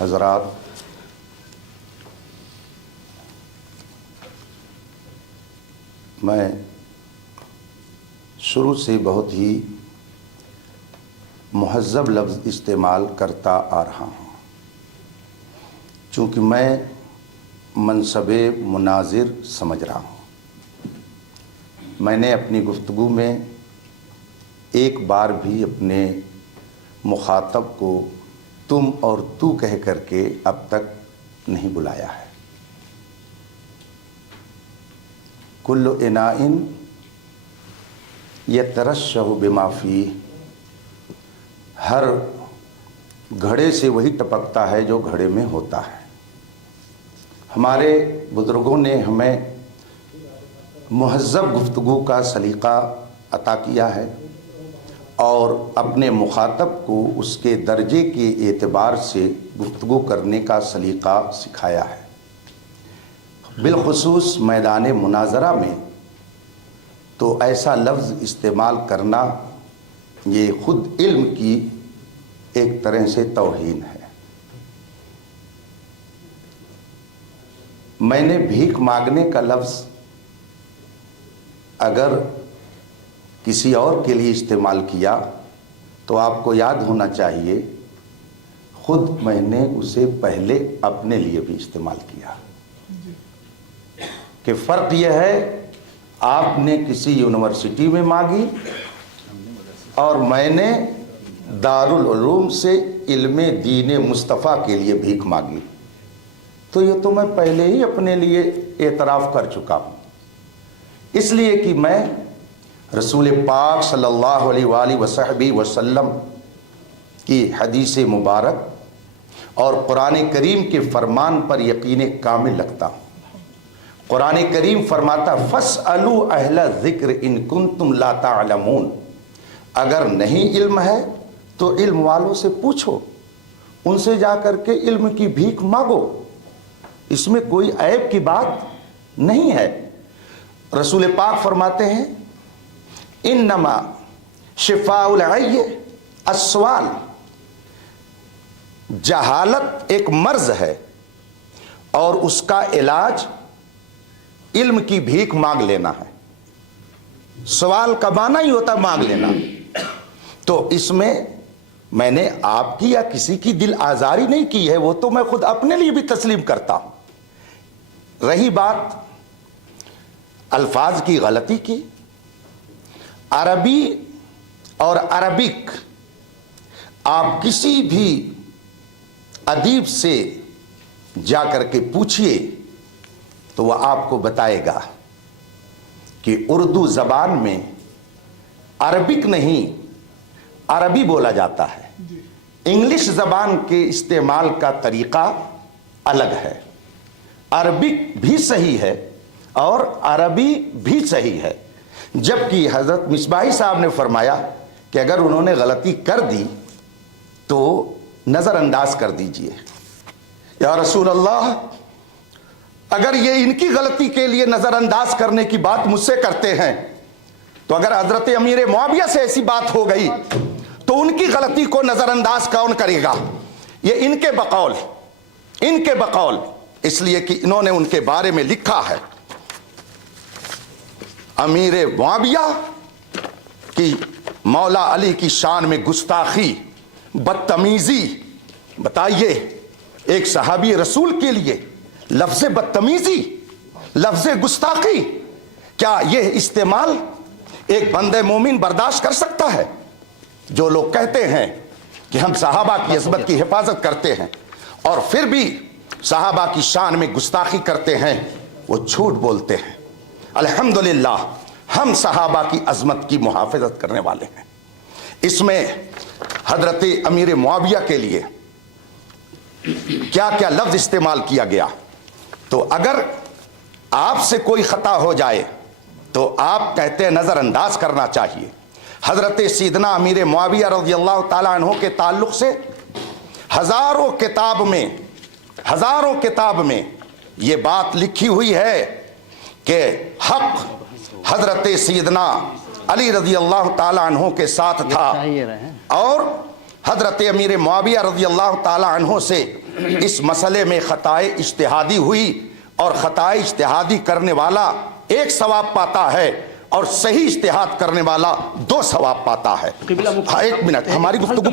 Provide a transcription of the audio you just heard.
حضرات، میں شروع سے بہت ہی مہذب لفظ استعمال کرتا آ رہا ہوں، چونکہ میں منصب مناظر سمجھ رہا ہوں۔ میں نے اپنی گفتگو میں ایک بار بھی اپنے مخاطب کو تم اور تو کہہ کر کے اب تک نہیں بلایا ہے۔ کل اناء یترشح بما فیہ، ہر گھڑے سے وہی ٹپکتا ہے جو گھڑے میں ہوتا ہے۔ ہمارے بزرگوں نے ہمیں مہذب گفتگو کا سلیقہ عطا کیا ہے اور اپنے مخاطب کو اس کے درجے کے اعتبار سے گفتگو کرنے کا سلیقہ سکھایا ہے۔ بالخصوص میدان مناظرہ میں تو ایسا لفظ استعمال کرنا یہ خود علم کی ایک طرح سے توہین ہے۔ میں نے بھیک مانگنے کا لفظ اگر کسی اور کے لیے استعمال کیا تو آپ کو یاد ہونا چاہیے خود میں نے اسے پہلے اپنے لیے بھی استعمال کیا، کہ فرق یہ ہے آپ نے کسی یونیورسٹی میں مانگی اور میں نے دارالعلوم سے علم دین مصطفیٰ کے لیے بھیک مانگی، تو یہ تو میں پہلے ہی اپنے لیے اعتراف کر چکا ہوں، اس لیے کہ میں رسول پاک صلی اللہ علیہ وآلہ وصحبہ وسلم کی حدیث مبارک اور قرآن کریم کے فرمان پر یقین کامل رکھتا ہوں۔ قرآن کریم فرماتا فَاسْأَلُوا أَهْلَ الذِّكْرِ إِن كُنتُمْ لَا تَعْلَمُونَ، اگر نہیں علم ہے تو علم والوں سے پوچھو، ان سے جا کر کے علم کی بھیک مانگو، اس میں کوئی عیب کی بات نہیں ہے۔ رسول پاک فرماتے ہیں انما شفاء العی السؤال، جہالت ایک مرض ہے اور اس کا علاج علم کی بھیک مانگ لینا ہے۔ سوال کا معنی ہی ہوتا مانگ لینا، تو اس میں نے آپ کی یا کسی کی دل آزاری نہیں کی ہے، وہ تو میں خود اپنے لیے بھی تسلیم کرتا ہوں۔ رہی بات الفاظ کی غلطی کی، عربی اور عربک آپ کسی بھی ادیب سے جا کر کے پوچھئے تو وہ آپ کو بتائے گا کہ اردو زبان میں عربک نہیں عربی بولا جاتا ہے، انگلش زبان کے استعمال کا طریقہ الگ ہے۔ عربک بھی صحیح ہے اور عربی بھی صحیح ہے، جبکہ حضرت مصباحی صاحب نے فرمایا کہ اگر انہوں نے غلطی کر دی تو نظر انداز کر دیجئے۔ یا رسول اللہ، اگر یہ ان کی غلطی کے لیے نظر انداز کرنے کی بات مجھ سے کرتے ہیں تو اگر حضرت امیر معاویہ سے ایسی بات ہو گئی تو ان کی غلطی کو نظر انداز کون کرے گا؟ یہ ان کے بقول، اس لیے کہ انہوں نے ان کے بارے میں لکھا ہے امیر معاویہ کی مولا علی کی شان میں گستاخی، بدتمیزی۔ بتائیے ایک صحابی رسول کے لیے لفظ بدتمیزی، لفظ گستاخی، کیا یہ استعمال ایک بندہ مومن برداشت کر سکتا ہے؟ جو لوگ کہتے ہیں کہ ہم صحابہ کی عظمت کی حفاظت کرتے ہیں اور پھر بھی صحابہ کی شان میں گستاخی کرتے ہیں، وہ جھوٹ بولتے ہیں۔ الحمدللہ ہم صحابہ کی عظمت کی محافظت کرنے والے ہیں۔ اس میں حضرت امیر معاویہ کے لیے کیا کیا لفظ استعمال کیا گیا، تو اگر آپ سے کوئی خطا ہو جائے تو آپ کہتے ہیں نظر انداز کرنا چاہیے۔ حضرت سیدنا امیر معاویہ رضی اللہ تعالیٰ عنہ کے تعلق سے ہزاروں کتاب میں یہ بات لکھی ہوئی ہے کہ حق حضرت سیدنا علی رضی اللہ تعالیٰ عنہ کے ساتھ تھا اور حضرت امیر معاویہ رضی اللہ تعالی عنہ سے اس مسئلے میں خطائے اجتہادی ہوئی، اور خطائے اجتہادی کرنے والا 1 ثواب پاتا ہے اور صحیح اجتہاد کرنے والا 2 ثواب پاتا ہے۔ 1 منٹ، ہماری گفتگو